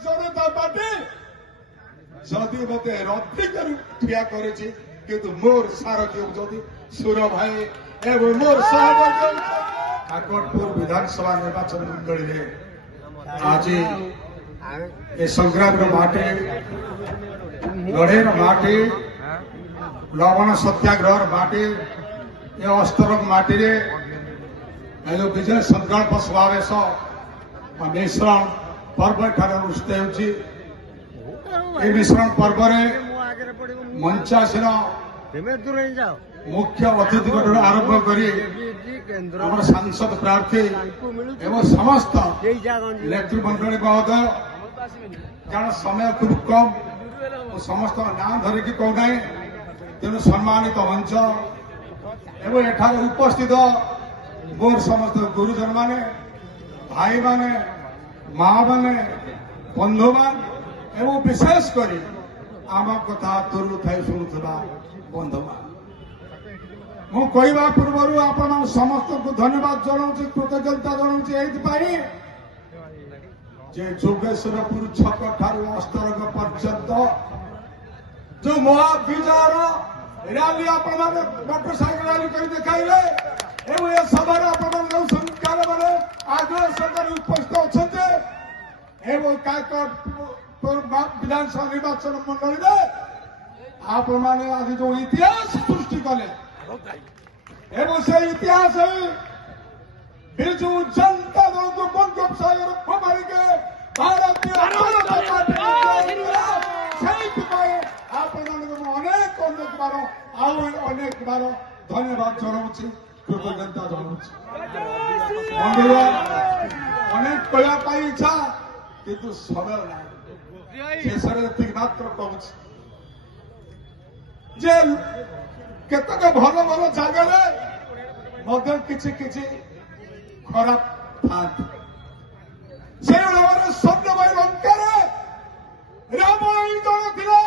जनता party जदि मत रद्दी कर ठिया करे किंतु मोर सारथी होती सुर भाई एवं मोर सहयोगी काकटपुर विधानसभा निर्वाचन मंडली में आज ये संग्राम माटी लड़े माटी लवण सत्याग्रह माटी ये अस्तरंग माटी जो विजय संकल्प समावेश मिश्रण पर्व ठार अनुष्ठित होती मिश्रण पर्व मंचासीन मुख्य अतिथि आरंभ कर सांसद प्रार्थी एवं समस्त नेतृमंडली महोदय कारण समय खूब कम समस्त ना धरिकी कहना तेणु सम्मानित मंच एवं एठार उपस्थित मोर समस्त गुरुजन माने भाई माने माँ माने बंधु मान एवं विशेष कर आम कथा तुरु थाई शुणुवा बंधु मान मु कहवा पूर्व आपण समस्त को धन्यवाद जनाऊँ कृतज्ञता जनाऊँ जे जोगेश्वरपुर छक ठारू अस्तरंग पर्यंत जो महाविजयर रैली आपण मोटरसाइकेल रैली कर देखाइले एवं ये सभार संख्यार मैंने आग्रह सरकार उपस्थित अच्छा एवं काकटपुर विधानसभा निर्वाचन मंडली में आप आज जो इतिहास सृष्टि कले एवं से इतिहास बिजु जनता दल को बंगोपसागर खबर के भारतीय जनता पार्टी अनेक बार अनेक बार धन्यवाद जनाऊँ कृतज्ञता जनाऊँ अनेक कहवाई इच्छा किंतु समय ना शेष मात्र कहूँ जे केतक भल भल जगह किछि किछि खराब था से स्वर्ण भाई लंकार रावण जन थिला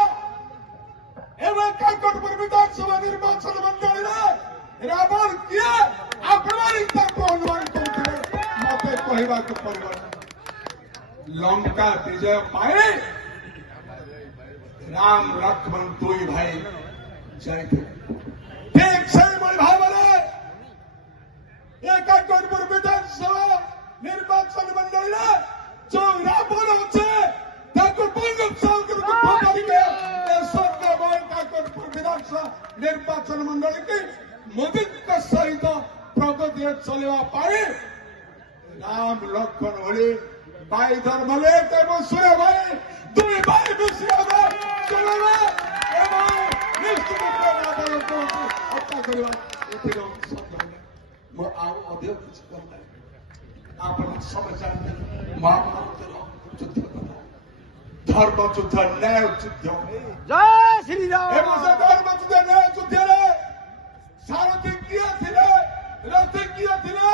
एवं काकटपुर विधानसभा निर्वाचन मंडली रावण किए अनुमान करते मत कहवा पड़े लंका विजय पाए राम लक्ष्मण दुई भाई जय ठीक से भाव काकटपुर विधानसभा निर्वाचन मंडली जो रावण अच्छे काकटपुर विधानसभा निर्वाचन मंडली की मोदी सहित प्रगति चलवाई राम लक्ष्मण भली भाई धर्म सूर्य भाई दुई भाई मिश्र हत्या करवा आप सब जानते महाभारत युद्ध धर्म युद्ध न्याय युद्ध जय श्री राम धर्म युद्ध न्याय युद्ध सारथी किए थे रथी किए थे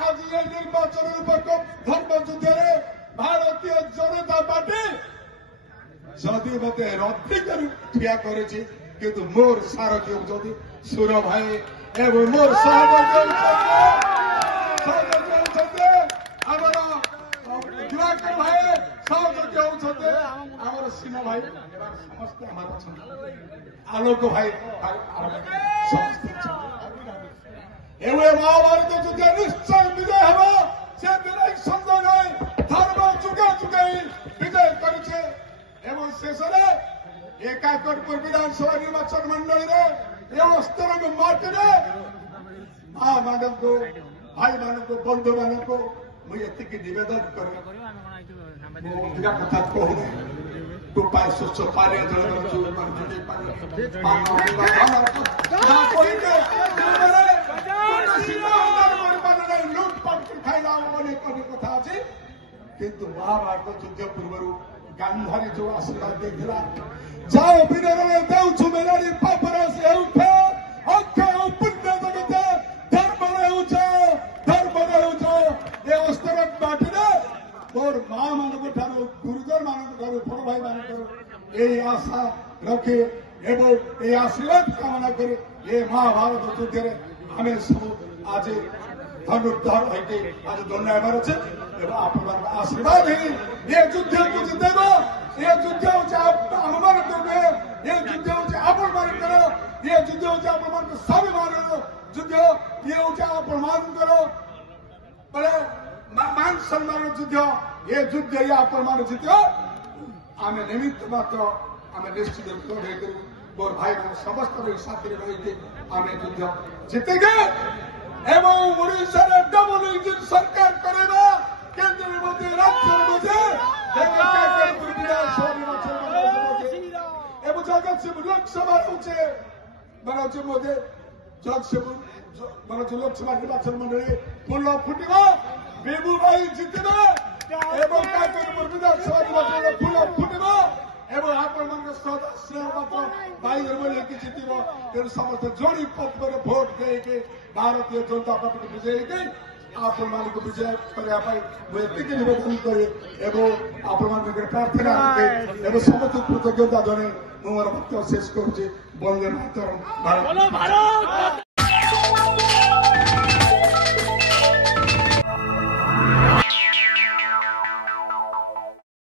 आज ये निर्वाचन धर्म युद्ध भारतीय जनता पार्टी जदि मत रद्दी कर ठिया करे किंतु मोर सारथी होती सुर भाई एवं मोर सहयोगी दिवाकर भाई सहयोगी होते सीमा भाई समस्त आलोक भाई समस्त महाभारत युद्ध निश्चय विजय हम से सन्देह नहीं धर्म जुगे जुगे विजय करे शेष काकटपुर विधानसभा निर्वाचन मंडली अस्तरंग माटी माँ मान को भाई मान को बंधु मान को मुझे नवेदन कर कथा कहूना टोपा स्वच्छ पानी लुटपाट खाइला अनेक कथा अच्छी किंतु महाभारत युद्ध पूर्व गांधारी जो आशीर्वाद देता जाओ विनय देऊ मेलारी पापरस पुण्य जगते धर्म ये अस्तरंग माटी मोर माँ मान गुरुजन मान बड़ भाई मान आशा रखे एवं ये आशीर्वाद कामना कर ये महाभारत युद्ध आम सब आज धनुर्धर होइके आज दोन्ना हेबार अछि एवं आपन आशीर्वाद ही ये युद्ध को जितेबो ये युद्ध होचे आममान करबे ये युद्ध होचे आपन मान करो ये युद्ध होचे आपन मान स्वाभिमान युद्ध ये होचे आपन मान करो बड़े मान सम्मान युद्ध ये युद्ध ये आपन मान जितो आमे निमित्त मात्र आमे निश्चित होई करू मोर भाई समस्त साथी रही आमे युद्ध जितेगे एवं ओडिशा डबल इंजिन सरकार करेगा केंद्र मध्य राज्य मध्य एवं जगतसिंहपुर लोकसभा होचे बनाउचे मोदे जगतसिंहपुर बनाउचे लोकसभा निर्वाचन मंडली फुल फुटिबो बेबू भाई जितबे एवं काकरपुर विधानसभा निर्वाचन फुल फुटिबो एवं आपण मन सदस्य मात्र भाई बोले कि जितिबो तेर समस्त जोड़ी पथ पर वोट दे के भारतीय जनता पार्टी विजय के आपण मान को विजय करया पाई व्यक्ति के निवेदन करे एवं आपण मान के प्रार्थना करे एवं समस्त कृतज्ञता जने मोर वक्तव्य शेष करूचे वंदे मातरम भारत